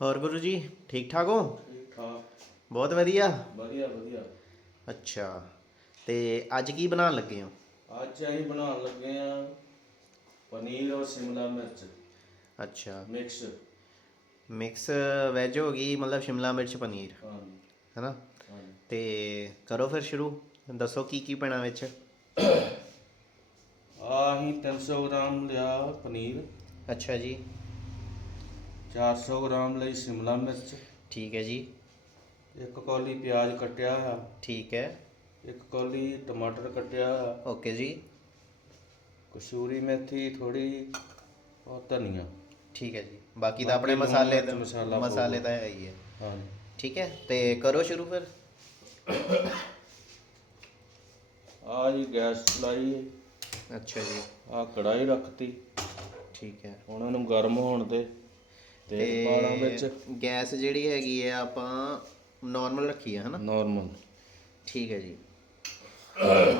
ਹੋਰ ਗੁਰੂ ਜੀ ਠੀਕ ਠਾਕ ਹੋ? ਠੀਕ ਠਾਕ। ਬਹੁਤ ਵਧੀਆ। ਵਧੀਆ ਵਧੀਆ। ਅੱਛਾ ਤੇ ਅੱਜ ਕੀ ਬਣਾਉਣ ਲੱਗੇ ਹੋ? ਅੱਜ ਅਸੀਂ ਬਣਾਉਣ ਲੱਗੇ ਆ ਪਨੀਰ ਔਰ ਸ਼ਿਮਲਾ ਮਿਰਚ। ਅੱਛਾ। ਮਿਕਸ। ਮਿਕਸ ਵੈਜ ਹੋ ਗਈ ਮਤਲਬ ਸ਼ਿਮਲਾ ਮਿਰਚ ਪਨੀਰ। ਹਾਂਜੀ। ਹੈਨਾ? ਤੇ ਕਰੋ ਫਿਰ ਸ਼ੁਰੂ ਦੱਸੋ ਕੀ ਕੀ ਪੈਣਾ ਵਿੱਚ? ਆ ਅਸੀਂ 300 ਗ੍ਰਾਮ ਲਿਆ ਪਨੀਰ। ਅੱਛਾ ਜੀ। 400 ਗ੍ਰਾਮ ਲਈ ਸ਼ਿਮਲਾ ਮਿਰਚ। ਠੀਕ ਹੈ ਜੀ। ਇੱਕ ਕੌਲੀ ਪਿਆਜ਼ ਕੱਟਿਆ ਆ ਠੀਕ ਹੈ। ਇੱਕ ਕੌਲੀ ਟਮਾਟਰ ਕੱਟਿਆ ਓਕੇ ਜੀ। ਕਸੂਰੀ ਮੇਥੀ ਥੋੜੀ ਔਰ ਧਨੀਆ। ਠੀਕ ਹੈ ਜੀ। ਬਾਕੀ ਤਾਂ ਆਪਣੇ ਬਾਕੀ ਮਸਾਲੇ ਲੂਣ, ਮਿਰਚ, ਮਸਾਲਾ ਮਸਾਲੇ ਤਾਂ ਹੈ ਹੀ ਹੈ। ਹਾਂਜੀ। ਠੀਕ ਹੈ। ਤੇ ਕਰੋ ਸ਼ੁਰੂ ਫਿਰ। ਆ ਜੀ ਗੈਸ ਚਲਾਈ ਅੱਛਾ ਜੀ। ਆ ਕੜਾਈ ਰੱਖਤੀ। ਠੀਕ ਹੈ। ਹੁਣ ਇਹਨੂੰ ਗਰਮ ਹੋਣ ਦੇ। ਤੇਲ ਪਾਣਾ ਵਿੱਚ ਗੈਸ ਜਿਹੜੀ ਹੈਗੀ ਹੈ ਆਪਾਂ ਨਾਰਮਲ ਰੱਖੀ ਹੈ ਹਨਾ? ਨਾਰਮਲ ਠੀਕ ਹੈ ਜੀ।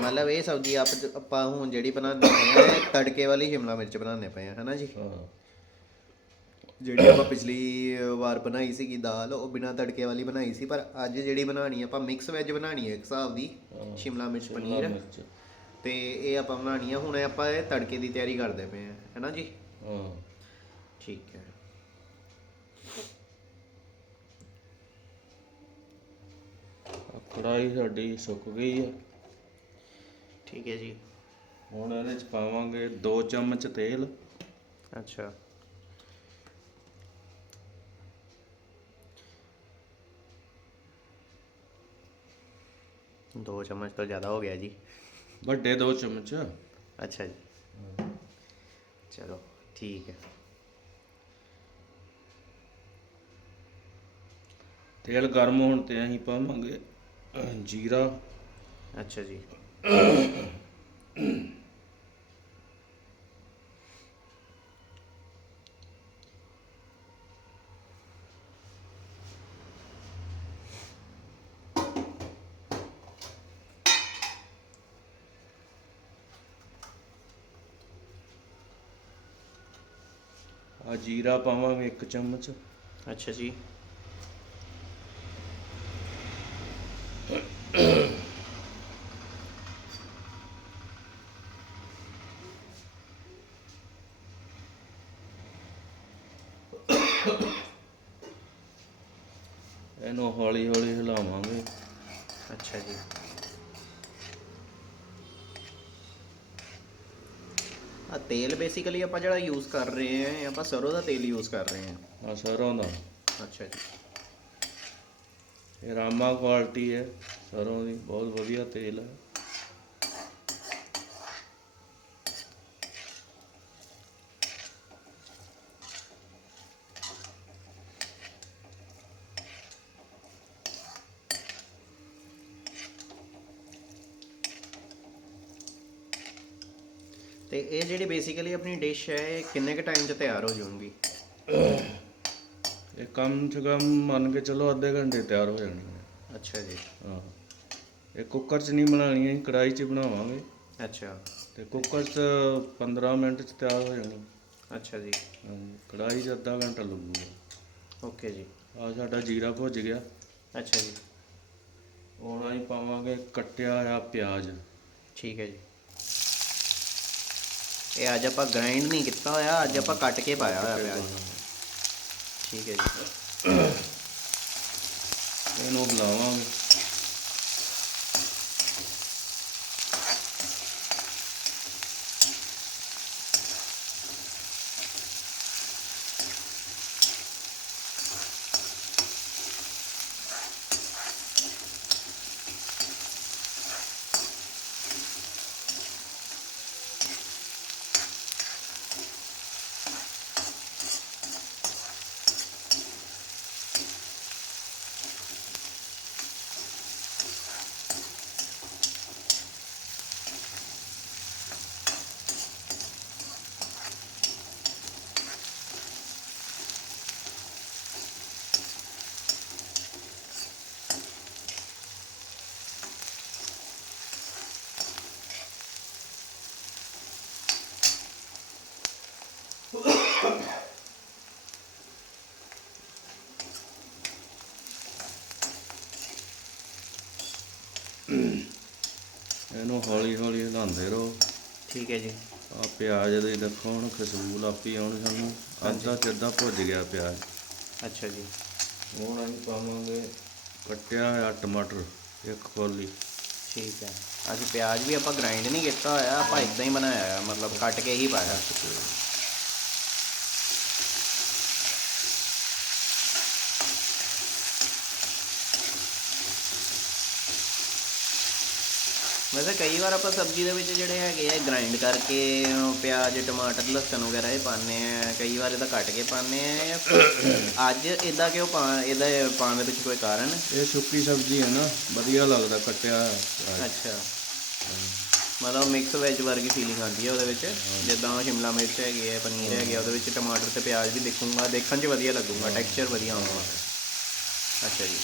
ਮਤਲਬ ਇਹ ਸਬਜ਼ੀ ਆਪ ਆਪਾਂ ਹੁਣ ਜਿਹੜੀ ਬਣਾਉਂਦੇ ਇਹ ਤੜਕੇ ਵਾਲੀ ਸ਼ਿਮਲਾ ਮਿਰਚ ਬਣਾਉਂਦੇ ਪਏ ਆ ਹਨਾ ਜੀ? ਹਾਂ। ਜਿਹੜੀ ਆਪਾਂ ਪਿਛਲੀ ਵਾਰ ਬਣਾਈ ਸੀਗੀ ਦਾਲ ਉਹ ਬਿਨਾਂ ਤੜਕੇ ਵਾਲੀ ਬਣਾਈ ਸੀ ਪਰ ਅੱਜ ਜਿਹੜੀ ਬਣਾਣੀ ਆਪਾਂ ਮਿਕਸ ਵੈਜ ਬਣਾਣੀ ਹੈ ਇੱਕ ਹਿਸਾਬ ਦੀ ਸ਼ਿਮਲਾ ਮਿਰਚ ਪਨੀਰ। ਤੇ ਇਹ ਆਪਾਂ ਬਣਾਣੀ ਆ ਹੁਣ ਆਪਾਂ ਇਹ ਤੜਕੇ ਦੀ ਤਿਆਰੀ ਕਰਦੇ ਪਏ ਆ ਹੈਨਾ ਜੀ? ਹਾਂ। ਠੀਕ ਹੈ। ਕੜਾਈ ਸਾਡੀ ਸੁੱਕ ਗਈ ਆ। ਠੀਕ ਹੈ ਜੀ। ਹੁਣ ਇਹਦੇ ਚ ਪਾਵਾਂਗੇ 2 ਚਮਚ ਤੇਲ। ਅੱਛਾ। ਦੋ ਚਮਚ ਤੋਂ ਜ਼ਿਆਦਾ ਹੋ ਗਿਆ ਜੀ। ਵੱਡੇ 2 ਚਮਚ। ਅੱਛਾ ਜੀ। ਚਲੋ ਠੀਕ ਹੈ। ਤੇਲ ਗਰਮ ਹੋਣ ਤੇ ਅਸੀਂ ਪਾਵਾਂਗੇ। ਜੀਰਾ। ਅੱਛਾ ਜੀ। ਆ ਜੀਰਾ ਪਾਵਾਂਗੇ 1 ਚਮਚ। ਅੱਛਾ ਜੀ। ਇਹਨੂੰ ਹੌਲੀ ਹੌਲੀ ਹਿਲਾਵਾਂਗੇ। ਅੱਛਾ ਜੀ। ਆ ਤੇਲ ਬੇਸਿਕਲੀ ਆਪਾਂ ਜਿਹੜਾ ਯੂਜ਼ ਕਰ ਰਹੇ ਹਾਂ ਇਹ ਆਪਾਂ ਸਰੋਂ ਦਾ ਤੇਲ ਯੂਜ਼ ਕਰ ਰਹੇ ਹਾਂ। ਆ ਸਰੋਂ ਦਾ। ਅੱਛਾ ਜੀ। ਇਹ ਰਾਮਾ ਕੁਆਲਿਟੀ ਹੈ ਸਰੋਂ ਦੀ ਬਹੁਤ ਵਧੀਆ ਤੇਲ ਹੈ। ਤੇ ਇਹ ਜਿਹੜੀ ਬੇਸਿਕਲੀ ਆਪਣੀ ਡਿਸ਼ ਹੈ ਇਹ ਕਿੰਨੇ ਕ ਟਾਈਮ 'ਚ ਤਿਆਰ ਹੋ ਜਾਊਗੀ? ਇਹ ਕਮ ਸੇ ਕਮ ਮੰਨ ਕੇ ਚਲੋ ਅੱਧੇ ਘੰਟੇ ਤਿਆਰ ਹੋ ਜਾਣੀ ਹੈ ਅੱਛਾ ਜੀ। ਹਾਂ। ਇਹ ਕੁੱਕਰ 'ਚ ਨਹੀਂ ਬਣਾਉਣੀ ਹੈ ਕੜਾਈ 'ਚ ਬਣਾਵਾਂਗੇ। ਅੱਛਾ। ਤੇ ਕੁੱਕਰ 'ਚ 15 ਮਿੰਟ 'ਚ ਤਿਆਰ ਹੋ ਜਾਣੀ। ਅੱਛਾ ਜੀ। ਕੜਾਈ 'ਚ ਅੱਧਾ ਘੰਟਾ ਲੱਗੂਗਾ। ਓਕੇ ਜੀ। ਆ ਸਾਡਾ ਜੀਰਾ ਭੁੱਜ ਗਿਆ। ਅੱਛਾ ਜੀ। ਹੁਣ ਅਸੀਂ ਪਾਵਾਂਗੇ ਕੱਟਿਆ ਹੋਇਆ ਪਿਆਜ਼। ਠੀਕ ਹੈ ਜੀ। ਇਹ ਅੱਜ ਆਪਾਂ ਗ੍ਰਾਈਂਡ ਨਹੀਂ ਕੀਤਾ ਹੋਇਆ, ਅੱਜ ਆਪਾਂ ਕੱਟ ਕੇ ਪਾਇਆ ਹੋਇਆ ਪਿਆਜ਼। ਠੀਕ ਹੈ ਜੀ। ਇਹਨੂੰ ਬੁਲਾਵਾਂਗੇ। ਇਹਨੂੰ ਹੌਲੀ ਹੌਲੀ ਹਿਲਾਉਂਦੇ ਰਹੋ। ਠੀਕ ਹੈ ਜੀ। ਆ ਪਿਆਜ਼ ਦੀ ਦੇਖੋ ਹੁਣ ਖੁਸ਼ਬੂ ਲਾਪੀ ਆਉਣੀ ਸਾਨੂੰ। ਅੱਧਾ ਕਿੱਦਾਂ ਭੁੱਜ ਗਿਆ ਪਿਆਜ਼। ਅੱਛਾ ਜੀ। ਹੁਣ ਅਸੀਂ ਪਾਵਾਂਗੇ ਕੱਟਿਆ ਹੋਇਆ ਟਮਾਟਰ ਇੱਕ ਕੋਲੀ ਠੀਕ ਹੈ। ਅਸੀਂ ਪਿਆਜ਼ ਵੀ ਆਪਾਂ ਗ੍ਰਾਈਂਡ ਨਹੀਂ ਕੀਤਾ ਹੋਇਆ ਆਪਾਂ ਇਦਾਂ ਹੀ ਬਣਾਇਆ ਹੈ ਮਤਲਬ ਕੱਟ ਕੇ ਹੀ ਪਾਇਆ। ਵੈਸੇ ਕਈ ਵਾਰ ਆਪਾਂ ਸਬਜ਼ੀ ਦੇ ਵਿੱਚ ਜਿਹੜੇ ਹੈਗੇ ਆ ਗ੍ਰਾਈਂਡ ਕਰਕੇ ਪਿਆਜ਼ ਟਮਾਟਰ ਲਸਣ ਵਗੈਰਾ ਇਹ ਪਾਉਂਦੇ ਆ ਕਈ ਵਾਰ ਇਹਦਾ ਕੱਟ ਕੇ ਪਾਉਂਦੇ ਆ ਅੱਜ ਇਦਾਂ ਕਿਉਂ ਪਾ ਇਹਦਾ ਪਾਉਣ ਦੇ ਪਿੱਛੇ ਕੋਈ ਕਾਰਨ? ਇਹ ਸੁੱਕੀ ਸਬਜ਼ੀ ਹੈ ਨਾ ਵਧੀਆ ਲੱਗਦਾ ਕੱਟਿਆ। ਅੱਛਾ। ਮਤਲਬ ਮਿਕਸ ਵੈਜ ਵਰਗੀ ਫੀਲਿੰਗ ਆਉਂਦੀ ਹੈ ਉਹਦੇ ਵਿੱਚ। ਜਿੱਦਾਂ ਸ਼ਿਮਲਾ ਮਿਰਚ ਹੈਗੀ ਹੈ ਪਨੀਰ ਹੈਗੇ ਆ, ਉਹਦੇ ਵਿੱਚ ਟਮਾਟਰ ਤੇ ਪਿਆਜ਼ ਵੀ ਦੇਖੂੰਗਾ ਦੇਖਣ 'ਚ ਵਧੀਆ ਲੱਗੂਗਾ ਟੈਕਸਚਰ ਵਧੀਆ ਆਊਗਾ। ਅੱਛਾ ਜੀ।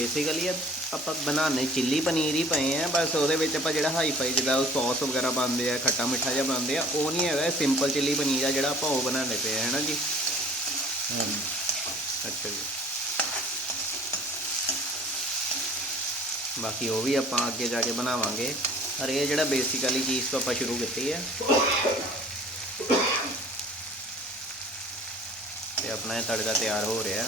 ਬੇਸਿਕਲੀ ਆਪਾਂ ਬਣਾਉਣੇ ਚਿੱਲੀ ਪਨੀਰ ਹੀ ਪਏ ਆ ਬਸ ਉਹਦੇ ਵਿੱਚ ਆਪਾਂ ਜਿਹੜਾ ਹਾਈ ਫਾਈ ਜਿਹਦਾ ਉਹ ਸੌਸ ਵਗੈਰਾ ਪਾਉਂਦੇ ਆ ਖੱਟਾ ਮਿੱਠਾ ਜਿਹਾ ਪਾਉਂਦੇ ਆ ਉਹ ਨਹੀਂ ਹੈਗਾ ਸਿੰਪਲ ਚਿੱਲੀ ਪਨੀਰ ਆ ਜਿਹੜਾ ਆਪਾਂ ਉਹ ਬਣਾਉਂਦੇ ਪਏ ਆ ਹੈ ਨਾ ਜੀ ਅੱਛਾ ਜੀ। ਬਾਕੀ ਉਹ ਵੀ ਆਪਾਂ ਅੱਗੇ ਜਾ ਕੇ ਬਣਾਵਾਂਗੇ। ਪਰ ਇਹ ਜਿਹੜਾ ਬੇਸਿਕਲੀ ਚੀਜ਼ ਤੋਂ ਆਪਾਂ ਸ਼ੁਰੂ ਕੀਤੀ ਹੈ ਤੇ ਆਪਣਾ ਇਹ ਤੜਕਾ ਤਿਆਰ ਹੋ ਰਿਹਾ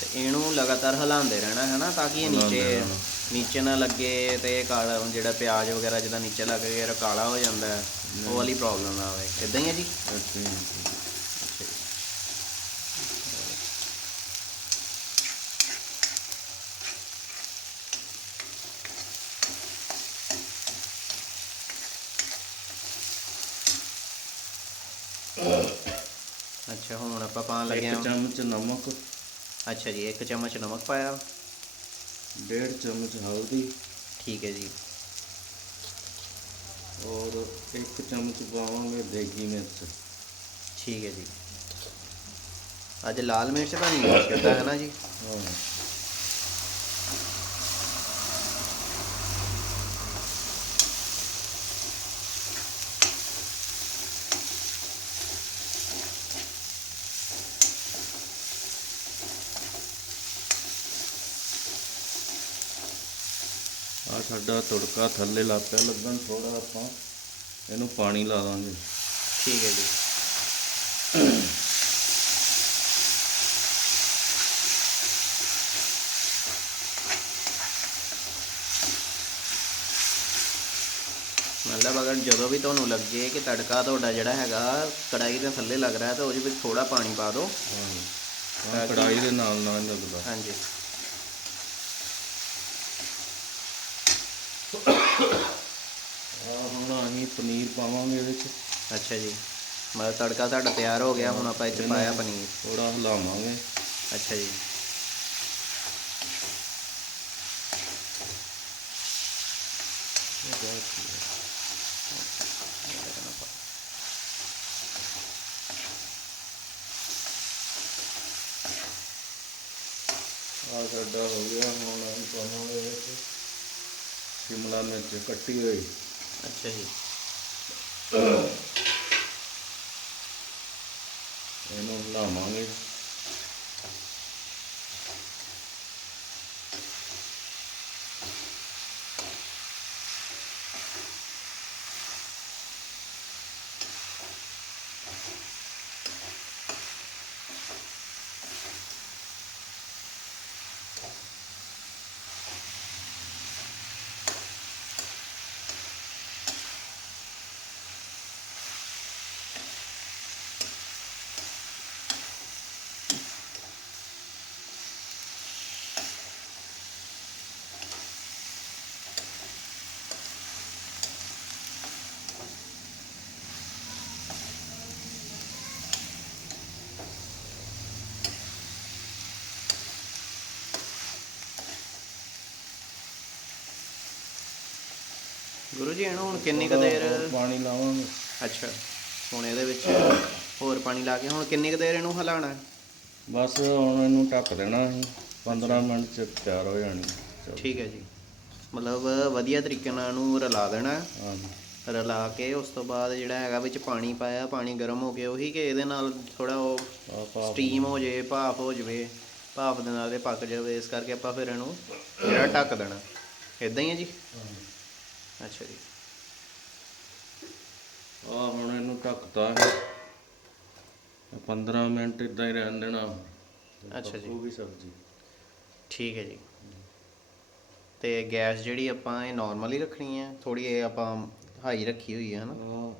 ਤੇ ਇਹਨੂੰ ਲਗਾਤਾਰ ਹਿਲਾਉਂਦੇ ਰਹਿਣਾ ਹੈ ਨਾ ਤਾਂ ਕਿ ਇਹ ਨੀਚੇ। ਨੀਚੇ ਨਾ ਲੱਗੇ ਤੇ ਇਹ ਕਾਲਾ ਜਿਹੜਾ ਪਿਆਜ਼ ਵਗੈਰਾ ਜਿਹਦਾ ਨੀਚੇ ਲੱਗ ਗਿਆ ਇਹ ਕਾਲਾ ਹੋ ਜਾਂਦਾ ਹੈ। ਉਹ ਵਾਲੀ ਪ੍ਰੋਬਲਮ ਨਾ ਆਵੇ। ਇਦਾਂ ਹੀ ਹੈ ਜੀ? ਅੱਛਾ ਹੁਣ ਆਪਾਂ ਪਾਣ ਲੱਗੇ ਇੱਕ ਹਾਂ। ਚਮਚ ਨਮਕ। ਅੱਛਾ ਜੀ ਇੱਕ ਚਮਚ ਨਮਕ ਪਾਇਆ। ਡੇਢ ਚਮਚ ਹਲਦੀ। ਠੀਕ ਹੈ ਜੀ। ਔਰ ਇੱਕ ਚਮਚ ਪਾਵਾਂਗੇ ਦੇਗੀ ਮਿਰਚ। ਠੀਕ ਹੈ ਜੀ। ਅੱਜ ਲਾਲ ਮਿਰਚ ਤਾਂ ਨਹੀਂ ਯੂਜ਼ ਕਰਦਾ ਹੈ ਨਾ ਜੀ? ਹਾਂ ਆ ਸਾਡਾ ਤੁੜਕਾ ਥੱਲੇ ਲੱਗ ਪਿਆ ਲੱਗਣ ਥੋੜਾ ਆਪਾਂ ਇਹਨੂੰ ਪਾਣੀ ਲਾ ਦਾਂਗੇ। ਠੀਕ ਹੈ ਜੀ। ਮਤਲਬ ਅਗਰ ਜਦੋਂ ਵੀ ਤੁਹਾਨੂੰ ਲੱਗੇ ਕਿ ਤੜਕਾ ਤੁਹਾਡਾ ਜਿਹੜਾ ਹੈਗਾ ਕੜਾਈ ਦੇ ਥੱਲੇ ਲੱਗ ਰਿਹਾ ਤਾਂ ਉਹਦੇ ਵਿੱਚ ਥੋੜਾ ਪਾਣੀ ਪਾ ਦਿਓ। ਹਾਂ ਕੜਾਈ ਦੇ ਨਾਲ ਨਾਲ ਲੱਗਦਾ। ਹਾਂਜੀ ਆ ਹੁਣ ਅਸੀਂ ਪਨੀਰ ਪਾਵਾਂਗੇ ਵਿੱਚ ਅੱਛਾ ਜੀ। ਮਤਲਬ ਤੜਕਾ ਸਾਡਾ ਤਿਆਰ ਹੋ ਗਿਆ ਹੁਣ ਆਪਾਂ ਇਹ 'ਚ ਪਾਇਆ ਪਨੀਰ। ਥੋੜਾ ਹਿਲਾਵਾਂਗੇ। ਅੱਛਾ ਜੀ। ਆ ਸਾਡਾ ਹੋ ਗਿਆ ਹੁਣ ਪਾਵਾਂਗੇ ਵਿੱਚ ਸ਼ਿਮਲਾ ਮਿਰਚ ਕੱਟੀ ਹੋਈ। ਅੱਛਾ ਜੀ। ਇਹਨੂੰ ਹਿਲਾਵਾਂਗੇ ਗੁਰੂ ਜੀ ਇਹਨੂੰ ਹੁਣ ਕਿੰਨੀ ਕੁ ਦੇਰ? ਪਾਣੀ ਲਾਵਾਂਗੇ। ਅੱਛਾ ਹੁਣ ਇਹਦੇ ਵਿੱਚ ਹੋਰ ਪਾਣੀ ਲਾ ਕੇ ਹੁਣ ਕਿੰਨੀ ਕੁ ਦੇਰ ਇਹਨੂੰ ਹਿਲਾਉਣਾ? ਹੈ? ਬਸ ਹੁਣ ਇਹਨੂੰ ਢੱਕ ਦੇਣਾ ਅਸੀਂ 15 ਮਿੰਟ ਚ ਤਿਆਰ ਹੋ ਜਾਣੀ। ਚਲੋ। ਠੀਕ ਹੈ ਜੀ। ਮਤਲਬ ਵਧੀਆ ਤਰੀਕੇ ਨਾਲ ਇਹਨੂੰ ਰਲਾ ਦੇਣਾ। ਹੈ। ਹਾਂਜੀ। ਰਲਾ ਕੇ ਉਸ ਤੋਂ ਬਾਅਦ ਜਿਹੜਾ ਹੈਗਾ ਵਿੱਚ ਪਾਣੀ ਪਾਇਆ ਪਾਣੀ ਗਰਮ ਹੋ ਕੇ ਉਹੀ ਕਿ ਇਹਦੇ ਨਾਲ ਥੋੜਾ ਉਹ ਆਪਾਂ ਸਟੀਮ ਹੋ ਜੇ ਭਾਫ ਹੋ ਜਵੇ ਭਾਫ ਦੇ ਨਾਲ ਇਹ ਪੱਕ ਜਾਵੇ ਇਸ ਕਰਕੇ ਆਪਾਂ ਫਿਰ ਇਹਨੂੰ ਜਿਹੜਾ ਢੱਕ ਦੇਣਾ। ਇਦਾਂ ਹੀ ਹੈ ਜੀ? ਅੱਛਾ ਜੀ। ਆ ਹੁਣ ਇਹਨੂੰ ਢੱਕਤਾ ਹੈ। 15 ਮਿੰਟ ਇਦਾਂ ਹੀ ਰਹਿਣ ਦੇਣਾ। ਅੱਛਾ ਜੀ। ਉਹ ਵੀ ਸਬਜ਼ੀ। ਠੀਕ ਹੈ ਜੀ। ਤੇ ਗੈਸ ਜਿਹੜੀ ਆਪਾਂ ਇਹ ਨਾਰਮਲ ਹੀ ਰੱਖਣੀ ਹੈ? ਥੋੜੀ ਇਹ ਆਪਾਂ ਹਾਈ ਰੱਖੀ ਹੋਈ ਹੈ ਹਨਾ?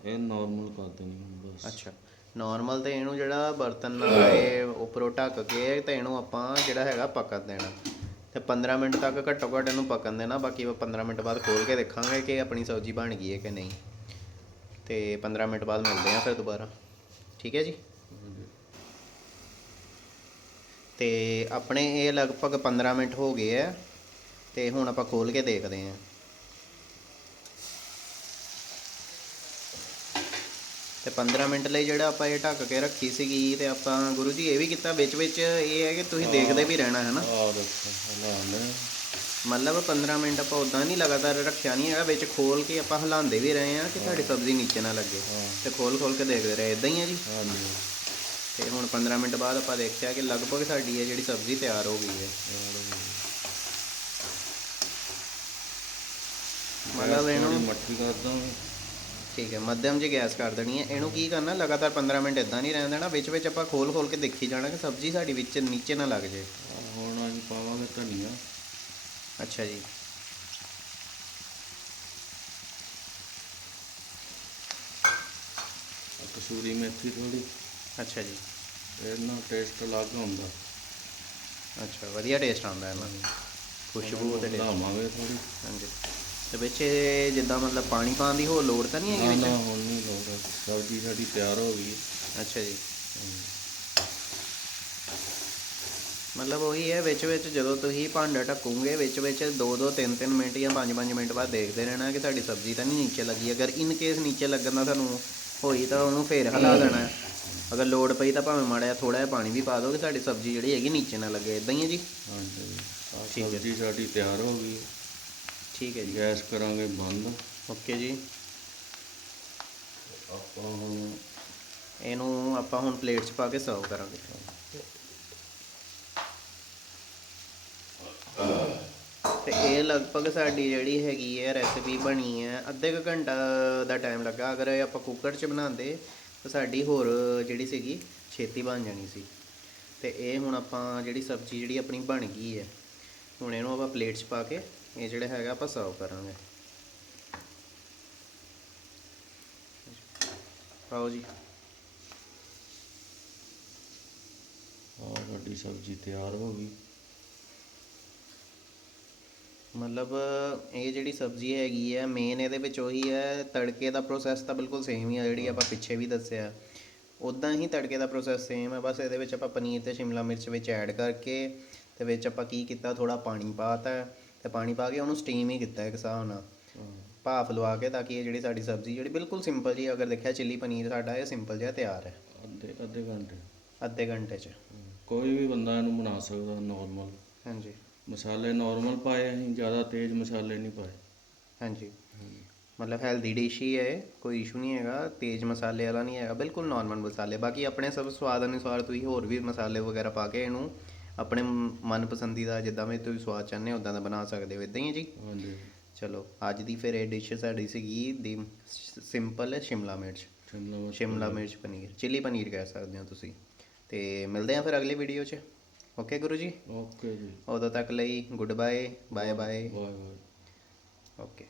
ਇਹ ਨਾਰਮਲ ਕਰ ਦੇਣੀ ਹੁਣ ਬਸ। ਅੱਛਾ। ਨਾਰਮਲ ਤੇ ਇਹਨੂੰ ਜਿਹੜਾ ਬਰਤਨ ਨਾਲ ਇਹ ਉੱਪਰੋਂ ਢੱਕ ਕੇ ਤੇ ਇਹਨੂੰ ਆਪਾਂ ਜਿਹੜਾ ਹੈਗਾ ਪਕਣ ਦੇਣਾ। ਤੇ 15 ਮਿੰਟ ਤੱਕ ਘੱਟੋ ਘੱਟ ਇਹਨੂੰ ਪੱਕਣ ਦੇਣਾ, ਬਾਕੀ ਆਪਾਂ 15 ਮਿੰਟ ਬਾਅਦ ਖੋਲ ਕੇ ਦੇਖਾਂਗੇ ਕਿ ਆਪਣੀ ਸਬਜ਼ੀ ਬਣ ਗਈ ਹੈ ਕਿ ਨਹੀਂ। ਤੇ 15 ਮਿੰਟ ਬਾਅਦ ਮਿਲਦੇ ਹਾਂ ਫਿਰ ਦੁਬਾਰਾ। ਠੀਕ ਹੈ ਜੀ? ਤੇ ਆਪਣੇ ਇਹ ਲਗਭਗ 15 ਮਿੰਟ ਹੋ ਗਏ ਆ ਤੇ ਹੁਣ ਆਪਾਂ ਖੋਲ ਕੇ ਦੇਖਦੇ ਹਾਂ। ਤੇ 15 ਮਿੰਟ ਲਈ ਜਿਹੜਾ ਆਪਾਂ ਇਹ ਢੱਕ ਕੇ ਰੱਖੀ ਸੀਗੀ ਤੇ ਆਪਾਂ ਗੁਰੂ ਜੀ ਇਹ ਵੀ ਕੀਤਾ ਵਿੱਚ ਵਿੱਚ ਇਹ ਹੈ ਕਿ ਤੁਸੀਂ ਦੇਖਦੇ ਵੀ ਰਹਿਣਾ ਹੈ ਨਾ ਆ ਦੇਖੋ ਹਲਾਉਂਦੇ ਮਤਲਬ 15 ਮਿੰਟ ਆਪਾਂ ਉਦਾਂ ਨਹੀਂ ਲਗਾਤਾਰ ਰੱਖਿਆ ਨਹੀਂ ਹੈਗਾ ਵਿੱਚ ਖੋਲ ਕੇ ਆਪਾਂ ਹਿਲਾਉਂਦੇ ਵੀ ਰਹੇ ਆ ਕਿ ਸਾਡੀ ਸਬਜ਼ੀ ਨੀਚੇ ਨਾ ਲੱਗੇ। ਤੇ ਖੋਲ ਖੋਲ ਕੇ ਦੇਖਦੇ ਰਹੇ ਇਦਾਂ ਹੀ ਹੈ ਜੀ? ਹਾਂਜੀ ਤੇ ਹੁਣ 15 ਮਿੰਟ ਬਾਅਦ ਆਪਾਂ ਦੇਖਿਆ ਕਿ ਲਗਭਗ ਸਾਡੀ ਇਹ ਜਿਹੜੀ ਸਬਜ਼ੀ ਤਿਆਰ ਹੋ ਗਈ ਹੈ। ਮਤਲਬ ਇਹਨੂੰ ਮੱਠੀ ਕਰ ਦਾਂਗੇ ਠੀਕ ਹੈ ਮੱਧਮ ਜੀ ਗੈਸ ਕਰ ਦੇਣੀ ਹੈ। ਇਹਨੂੰ ਕੀ ਕਰਨਾ ਲਗਾਤਾਰ 15 ਮਿੰਟ ਇਦਾਂ ਨਹੀਂ ਰਹਿਣ ਦੇਣਾ। ਵਿੱਚ ਵਿੱਚ ਆਪਾਂ ਖੋਲ ਖੋਲ ਕੇ ਦੇਖੀ ਜਾਣਾ ਕਿ ਸਬਜ਼ੀ ਸਾਡੀ ਵਿੱਚ ਨੀਚੇ ਨਾ ਲੱਗ ਜੇ। ਹੁਣ ਅਸੀਂ ਪਾਵਾਂਗੇ ਧਨੀਆ। ਅੱਛਾ ਜੀ। ਕਸੂਰੀ ਮੇਥੀ ਥੋੜੀ ਅੱਛਾ ਜੀ। ਇਹ ਨਾਲ ਟੇਸਟ ਅਲੱਗ ਹੁੰਦਾ। ਅੱਛਾ ਵਧੀਆ ਟੇਸਟ ਆਉਂਦਾ ਇਹਨਾਂ ਦਾ ਖੁਸ਼ਬੂ ਤੇ। ਲਾਵਾਂਗੇ ਥੋੜੀ ਹਾਂਜੀ। ਤੇ ਵਿੱਚ ਇਹ ਜਿੱਦਾਂ ਮਤਲਬ ਪਾਣੀ ਪਾਉਣ ਦੀ ਹੋਰ ਲੋੜ ਤਾਂ ਨਹੀਂ ਨਾ ਹੈਗੀ ਨਾ ਵਿੱਚ? ਹੁਣ ਨਹੀਂ ਲੋੜ ਸਬਜ਼ੀ ਸਾਡੀ ਤਿਆਰ ਹੋ ਗਈ। ਅੱਛਾ ਜੀ। ਮਤਲਬ ਉਹੀ ਹੈ ਵਿੱਚ ਵਿੱਚ ਜਦੋਂ ਤੁਸੀਂ ਭਾਂਡਾ ਢੱਕੋਗੇ ਵਿੱਚ ਵਿੱਚ 2 2 3 3 ਮਿੰਟ ਜਾਂ 5 5 ਮਿੰਟ ਬਾਅਦ ਦੇਖਦੇ ਰਹਿਣਾ ਕਿ ਸਾਡੀ ਸਬਜ਼ੀ ਤਾਂ ਨਹੀਂ ਨੀਚੇ ਲੱਗੀ। ਅਗਰ ਇਨ ਕੇਸ ਨੀਚੇ ਲੱਗਣ ਦਾ ਤੁਹਾਨੂੰ ਹੋਈ ਤਾਂ ਉਹਨੂੰ ਫੇਰ ਹਿਲਾ ਦੇਣਾ। ਹੈ। ਅਗਰ ਲੋੜ ਪਈ ਤਾਂ ਭਾਵੇਂ ਮਾੜਾ ਜਿਹਾ ਥੋੜਾ ਜਿਹਾ ਪਾਣੀ ਵੀ ਪਾ ਦਿਓ ਕਿ ਸਾਡੀ ਸਬਜ਼ੀ ਜਿਹੜੀ ਹੈਗੀ ਨੀਚੇ ਨਾ ਲੱਗੇ। ਇਦਾਂ ਹੀ ਹੈ ਜੀ? ਹਾਂਜੀ। ਆਹ। ਸਬਜ਼ੀ ਸਾਡੀ ਤਿਆਰ ਹੋ ਗਈ ਠੀਕ ਹੈ ਜੀ। ਗੈਸ ਕਰਾਂਗੇ ਬੰਦ। ਓਕੇ ਜੀ। ਆਪਾਂ ਹੁਣ ਇਹਨੂੰ ਆਪਾਂ ਹੁਣ ਪਲੇਟ 'ਚ ਪਾ ਕੇ ਸਰਵ ਕਰਾਂਗੇ। ਤੇ ਇਹ ਲਗਭਗ ਸਾਡੀ ਜਿਹੜੀ ਹੈਗੀ ਹੈ ਰੈਸਿਪੀ ਬਣੀ ਹੈ ਅੱਧੇ ਕੁ ਘੰਟਾ ਦਾ ਟਾਈਮ ਲੱਗਾ। ਅਗਰ ਇਹ ਆਪਾਂ ਕੁੱਕਰ 'ਚ ਬਣਾਉਂਦੇ ਤਾਂ ਸਾਡੀ ਹੋਰ ਜਿਹੜੀ ਸੀਗੀ ਛੇਤੀ ਬਣ ਜਾਣੀ ਸੀ। ਤੇ ਇਹ ਹੁਣ ਆਪਾਂ ਜਿਹੜੀ ਸਬਜ਼ੀ ਜਿਹੜੀ ਆਪਣੀ ਬਣ ਗਈ ਹੈ ਹੁਣ ਇਹਨੂੰ ਆਪਾਂ ਪਲੇਟ 'ਚ ਪਾ ਕੇ ਇਹ ਜਿਹੜਾ ਹੈਗਾ ਆਪਾਂ ਸਰਵ ਕਰਾਂਗੇ। ਪਾਓ ਜੀ। ਆਹ ਸਾਡੀ ਸਬਜ਼ੀ ਤਿਆਰ ਹੋ ਗਈ। ਮਤਲਬ ਇਹ ਜਿਹੜੀ ਸਬਜ਼ੀ ਹੈਗੀ ਹੈ ਮੇਨ ਇਹਦੇ ਵਿੱਚ ਉਹੀ ਹੈ ਤੜਕੇ ਦਾ ਪ੍ਰੋਸੈਸ ਤਾਂ ਬਿਲਕੁਲ ਸੇਮ ਹੀ ਆ ਜਿਹੜੀ ਆਪਾਂ ਪਿੱਛੇ ਵੀ ਦੱਸਿਆ। ਉਦਾਂ ਹੀ ਤੜਕੇ ਦਾ ਪ੍ਰੋਸੈਸ ਸੇਮ ਹੈ ਬਸ ਇਹਦੇ ਵਿੱਚ ਆਪਾਂ ਪਨੀਰ ਤੇ ਸ਼ਿਮਲਾ ਮਿਰਚ ਵਿੱਚ ਐਡ ਕਰਕੇ ਤੇ ਵਿੱਚ ਆਪਾਂ ਕੀ ਕੀਤਾ ਥੋੜਾ ਪਾਣੀ ਪਾਤਾ ਤੇ ਪਾਣੀ ਪਾ ਕੇ ਉਹਨੂੰ ਸਟੀਮ ਹੀ ਕੀਤਾ ਇੱਕ ਹਿਸਾਬ ਨਾਲ। ਭਾਫ ਲਵਾ ਕੇ ਤਾਂ ਕਿ ਇਹ ਜਿਹੜੀ ਸਾਡੀ ਸਬਜ਼ੀ ਜਿਹੜੀ ਬਿਲਕੁਲ ਸਿੰਪਲ ਜੀ ਅਗਰ ਦੇਖਿਆ ਚਿੱਲੀ ਪਨੀਰ ਸਾਡਾ ਇਹ ਸਿੰਪਲ ਜਿਹਾ ਤਿਆਰ ਹੈ। ਅੱਧੇ ਅੱਧੇ ਘੰਟੇ। ਅੱਧੇ ਘੰਟੇ 'ਚ। ਕੋਈ ਵੀ ਬੰਦਾ ਇਹਨੂੰ ਬਣਾ ਸਕਦਾ ਨਾਰਮਲ ਹਾਂਜੀ। ਮਸਾਲੇ ਨਾਰਮਲ ਪਾਏ ਅਸੀਂ ਜ਼ਿਆਦਾ ਤੇਜ਼ ਮਸਾਲੇ ਨਹੀਂ ਪਾਏ। ਹਾਂਜੀ। ਮਤਲਬ ਹੈਲਦੀ ਡਿਸ਼ ਹੀ ਹੈ ਕੋਈ ਇਸ਼ੂ ਨਹੀਂ ਹੈਗਾ। ਤੇਜ਼ ਮਸਾਲੇ ਵਾਲਾ ਨਹੀਂ ਹੈਗਾ ਬਿਲਕੁਲ ਨਾਰਮਲ ਮਸਾਲੇ। ਬਾਕੀ ਆਪਣੇ ਸਭ ਸਵਾਦ ਅਨੁਸਾਰ ਤੁਸੀਂ ਹੋਰ ਵੀ ਮਸਾਲੇ ਵਗੈਰਾ ਪਾ ਕੇ ਇਹਨੂੰ ਆਪਣੇ ਮ- ਮਨਪਸੰਦੀਦਾ ਜਿੱਦਾਂ ਵੀ ਤੁਸੀਂ ਸਵਾਦ ਚਾਹੁੰਦੇ ਹੋ ਉਦਾਂ ਦਾ ਬਣਾ ਸਕਦੇ ਹੋ ਇਦਾਂ ਹੀ ਹੈ ਜੀ? ਹਾਂਜੀ। ਚਲੋ ਅੱਜ ਦੀ ਫਿਰ ਇਹ ਡਿਸ਼ ਸਾਡੀ ਸੀਗੀ ਦੀ ਸਿੰਪਲ ਸ਼ਿਮਲਾ ਮਿਰਚ। ਸ਼ਿਮਲਾ ਮਿਰਚ ਸ਼ਿਮਲਾ ਮਿਰਚ ਪਨੀਰ ਚਿੱਲੀ ਪਨੀਰ ਕਹਿ ਸਕਦੇ ਹੋ ਤੁਸੀਂ। ਤੇ ਮਿਲਦੇ ਹਾਂ ਫਿਰ ਅਗਲੀ ਵੀਡੀਓ 'ਚ। ਓਕੇ ਗੁਰੂ ਜੀ? ਓਕੇ ਜੀ। ਉਦੋਂ ਤੱਕ ਲਈ good bye bye. Bye. Okay.